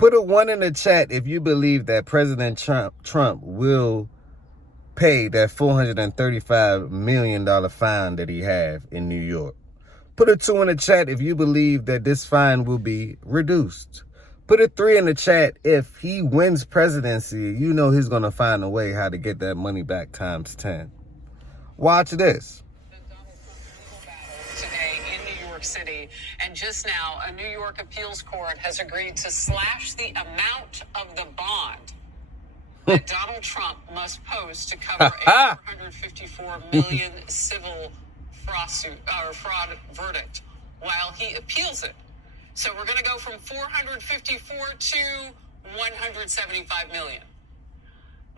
Put a 1 in the chat if you believe that President Trump will pay that $435 million fine that he have in New York. Put a 2 in the chat if you believe that this fine will be reduced. Put a 3 in the chat if he wins presidency, you know he's going to find a way how to get that money back times 10. Watch this. Today in New York City, and just now a New York appeals court has agreed to slash the amount of the bond that Donald Trump must post to cover a $454 million civil fraud verdict while he appeals it. So we're going to go from 454 to 175 million.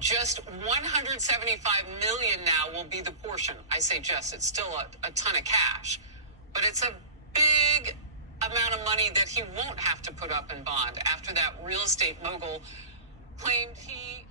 Just 175 million now will be the portion. I say just, it's still a ton of cash, but it's a big amount of money that he won't have to put up in bond after that real estate mogul claimed he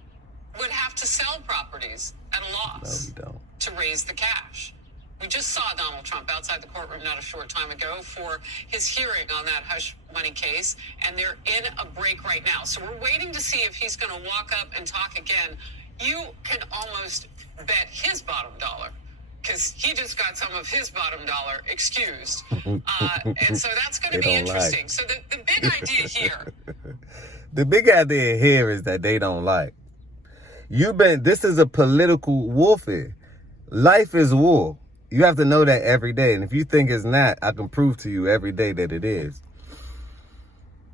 would have to sell properties at a loss to raise the cash. We just saw Donald Trump outside the courtroom not a short time ago for his hearing on that hush money case, and they're in a break right now. So we're waiting to see if he's going to walk up and talk again. You can almost bet his bottom dollar, because he just got some of his bottom dollar excused. And so that's going to be interesting. Like. So the big idea here. The big idea here is that they don't like. This is a political warfare. Life is war. You have to know that every day. And if you think it's not, I can prove to you every day that it is.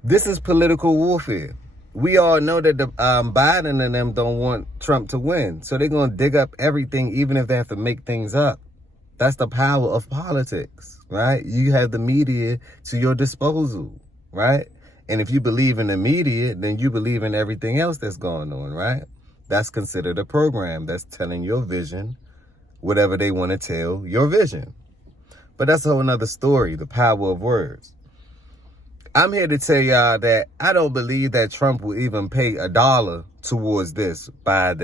This is political warfare. We all know that the Biden and them don't want Trump to win. So they're going to dig up everything, even if they have to make things up. That's the power of politics, right? You have the media to your disposal, right? And if you believe in the media, then you believe in everything else that's going on, right? That's considered a program that's telling your vision, whatever they want to tell your vision. But that's a whole nother story, the power of words. I'm here to tell y'all that I don't believe that Trump will even pay $1 towards this by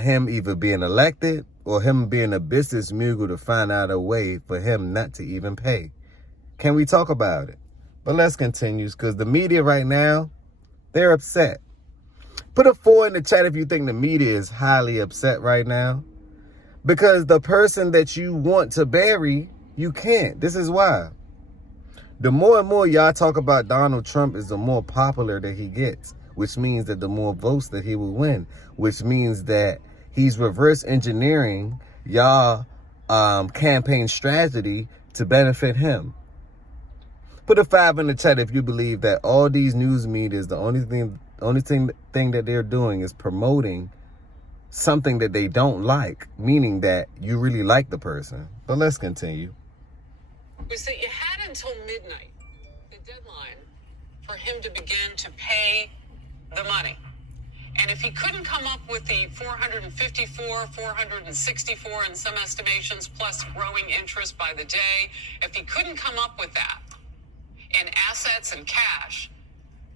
him either being elected or him being a business mogul to find out a way for him not to even pay. Can we talk about it? But let's continue, because the media right now, they're upset. Put a 4 in the chat if you think the media is highly upset right now. Because the person that you want to bury, you can't. This is why. The more and more y'all talk about Donald Trump is the more popular that he gets, which means that the more votes that he will win, which means that he's reverse engineering y'all campaign strategy to benefit him. Put a 5 in the chat if you believe that all these news media, the only thing that they're doing is promoting something that they don't like, meaning that you really like the person. But let's continue. Was that you had until midnight, the deadline, for him to begin to pay the money. And if he couldn't come up with the 454, 464 in some estimations, plus growing interest by the day, if he couldn't come up with that in assets and cash,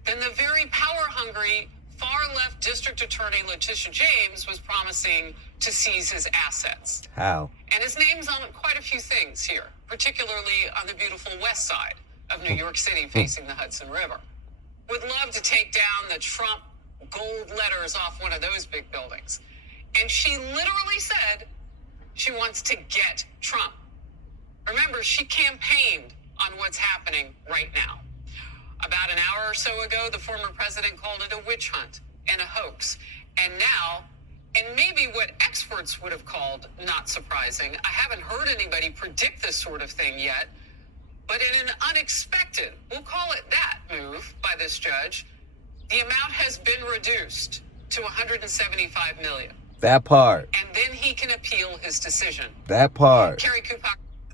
then the very power-hungry far-left District Attorney Letitia James was promising to seize his assets. How? And his name's on quite a few things here, particularly on the beautiful west side of New York City facing the Hudson River. Would love to take down the Trump gold letters off one of those big buildings. And she literally said she wants to get Trump. Remember, she campaigned on what's happening right now. About an hour or so ago, the former president called it a witch hunt and a hoax. And now, and maybe what experts would have called not surprising, I haven't heard anybody predict this sort of thing yet, but in an unexpected, we'll call it that, move by this judge, the amount has been reduced to $175 million. That part. And then he can appeal his decision. That part. Kerry Cooper.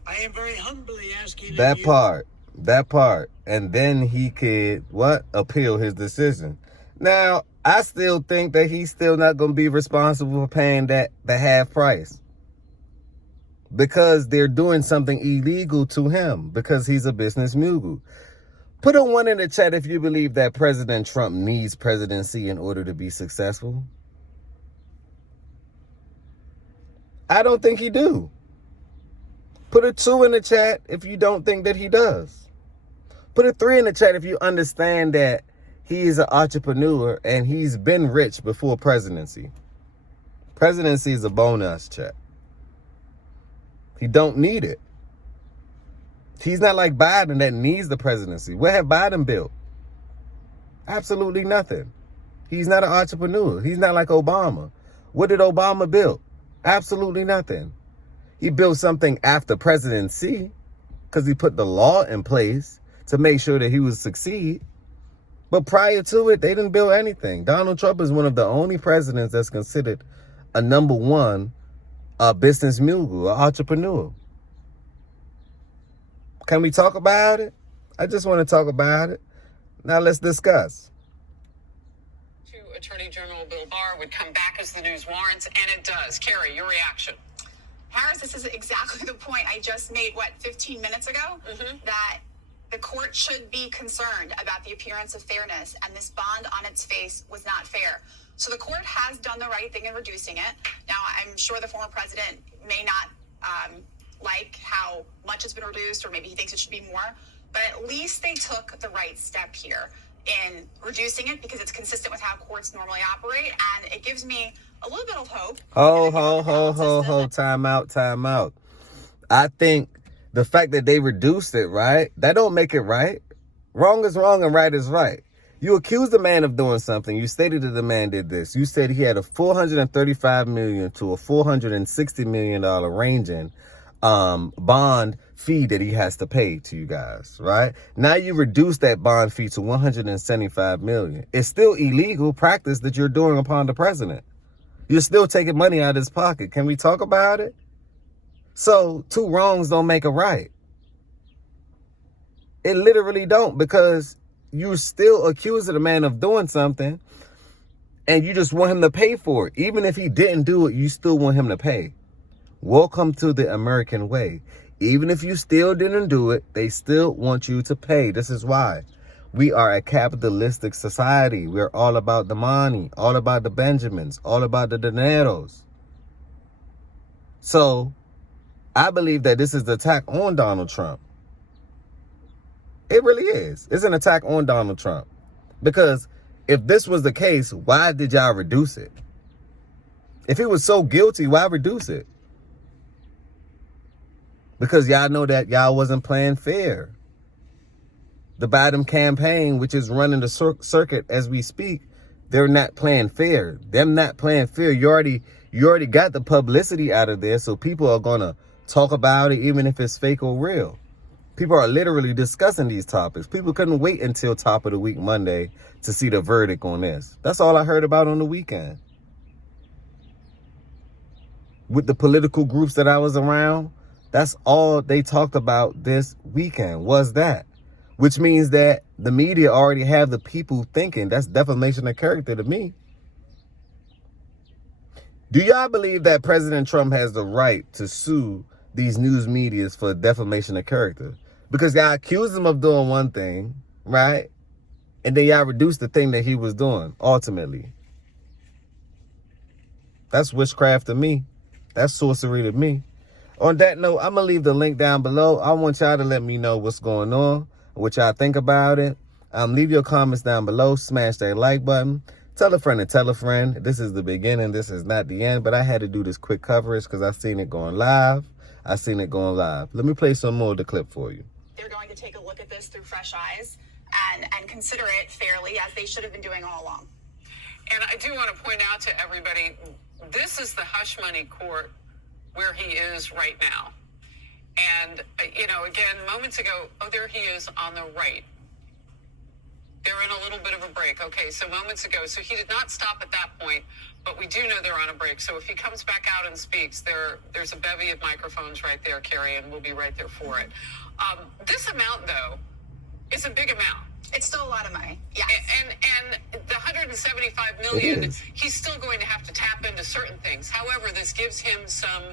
I am very humbly asking that part. That part. And then he could, appeal his decision. Now, I still think that he's still not going to be responsible for paying the half price. Because they're doing something illegal to him. Because he's a business mogul. Put a 1 in the chat if you believe that President Trump needs presidency in order to be successful. I don't think he do. Put a 2 in the chat if you don't think that he does. Put a 3 in the chat if you understand that he is an entrepreneur and he's been rich before presidency. Presidency is a bonus check. He don't need it. He's not like Biden that needs the presidency. What have Biden built? Absolutely nothing. He's not an entrepreneur. He's not like Obama. What did Obama build? Absolutely nothing. He built something after presidency because he put the law in place to make sure that he would succeed. But prior to it, they didn't build anything. Donald Trump is one of the only presidents that's considered a number one business mogul, an entrepreneur. Can we talk about it? I just want to talk about it. Now let's discuss. Attorney General Bill Barr would come back as the news warrants, and it does. Carrie, your reaction? Harris, this is exactly the point I just made, 15 minutes ago? That the court should be concerned about the appearance of fairness, and this bond on its face was not fair. So the court has done the right thing in reducing it. Now, I'm sure the former president may not like how much has been reduced, or maybe he thinks it should be more, but at least they took the right step here in reducing it because it's consistent with how courts normally operate, and it gives me a little bit of hope. Time out. I think the fact that they reduced it, right, that don't make it right. Wrong is wrong and right is right. You accused the man of doing something. You stated that the man did this. You said he had a $435 million to a $460 million ranging bond fee that he has to pay to you guys, right? Now you reduce that bond fee to $175 million. It's still illegal practice that you're doing upon the president. You're still taking money out of his pocket. Can we talk about it? So two wrongs don't make a right. It literally don't, because you're still accusing the man of doing something and you just want him to pay for it. Even if he didn't do it, you still want him to pay. Welcome to the American way. Even if you still didn't do it, they still want you to pay. This is why. We are a capitalistic society. We're all about the money, all about the Benjamins, all about the dineros. So I believe that this is the attack on Donald Trump. It really is. It's an attack on Donald Trump. Because if this was the case, why did y'all reduce it? If he was so guilty, why reduce it? Because y'all know that y'all wasn't playing fair. The Biden campaign, which is running the circuit as we speak, they're not playing fair. Them not playing fair. You already got the publicity out of there, so people are gonna talk about it, even if it's fake or real. People are literally discussing these topics. People couldn't wait until top of the week Monday to see the verdict on this. That's all I heard about on the weekend. With the political groups that I was around, that's all they talked about this weekend was that. Which means that the media already have the people thinking that's defamation of character to me. Do y'all believe that President Trump has the right to sue these news medias for defamation of character? Because y'all accuse him of doing one thing, right? And then y'all reduce the thing that he was doing, ultimately. That's witchcraft to me. That's sorcery to me. On that note, I'm going to leave the link down below. I want y'all to let me know what's going on, what y'all think about it. Leave your comments down below. Smash that like button. Tell a friend and tell a friend. This is the beginning. This is not the end. But I had to do this quick coverage because I seen it going live. Let me play some more of the clip for you. They're going to take a look at this through fresh eyes and consider it fairly, as they should have been doing all along. And I do want to point out to everybody, this is the hush money court where he is right now. And, again, moments ago, there he is on the right. They're in a little bit of a break. Okay, so moments ago. So he did not stop at that point, but we do know they're on a break. So if he comes back out and speaks, there's a bevy of microphones right there, Carrie, and we'll be right there for it. This amount, though, is a big amount. It's still a lot of money. Yeah. And the $175 million, he's still going to have to tap into certain things. However, this gives him some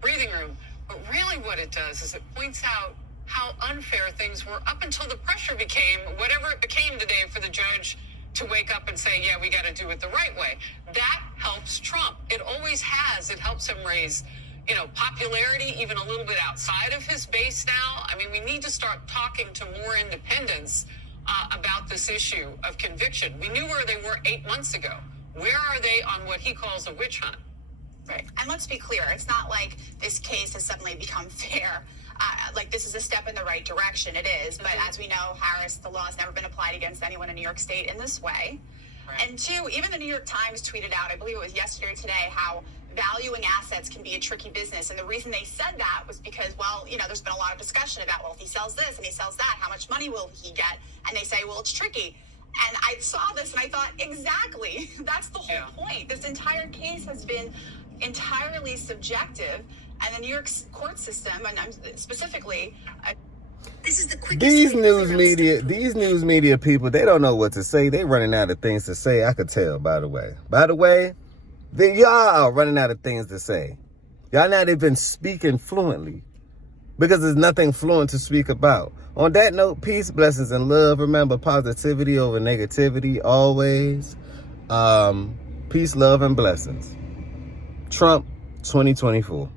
breathing room. But really what it does is it points out how unfair things were up until the pressure became whatever it became today for the judge to wake up and say, yeah, we got to do it the right way. That helps Trump. It always has. It helps him raise, popularity even a little bit outside of his base now. I mean, we need to start talking to more independents about this issue of conviction. We knew where they were 8 months ago. Where are they on what he calls a witch hunt? Right. And let's be clear, it's not like this case has suddenly become fair. Like, this is a step in the right direction. It is. But as we know, Harris, the law has never been applied against anyone in New York State in this way. Right. And two, even the New York Times tweeted out, I believe it was yesterday or today, how valuing assets can be a tricky business. And the reason they said that was because, well, you know, there's been a lot of discussion about, well, if he sells this and he sells that, how much money will he get? And they say, well, it's tricky. And I saw this and I thought, exactly, that's the whole point. This entire case has been entirely subjective, and the New York court system, and I'm specifically, this is the quickest. These news media people, they don't know what to say. They running out of things to say. I could tell, by the way. Y'all are running out of things to say. Y'all not even speaking fluently because there's nothing fluent to speak about. On that note, peace, blessings, and love. Remember, positivity over negativity always. Peace, love, and blessings. Trump 2024.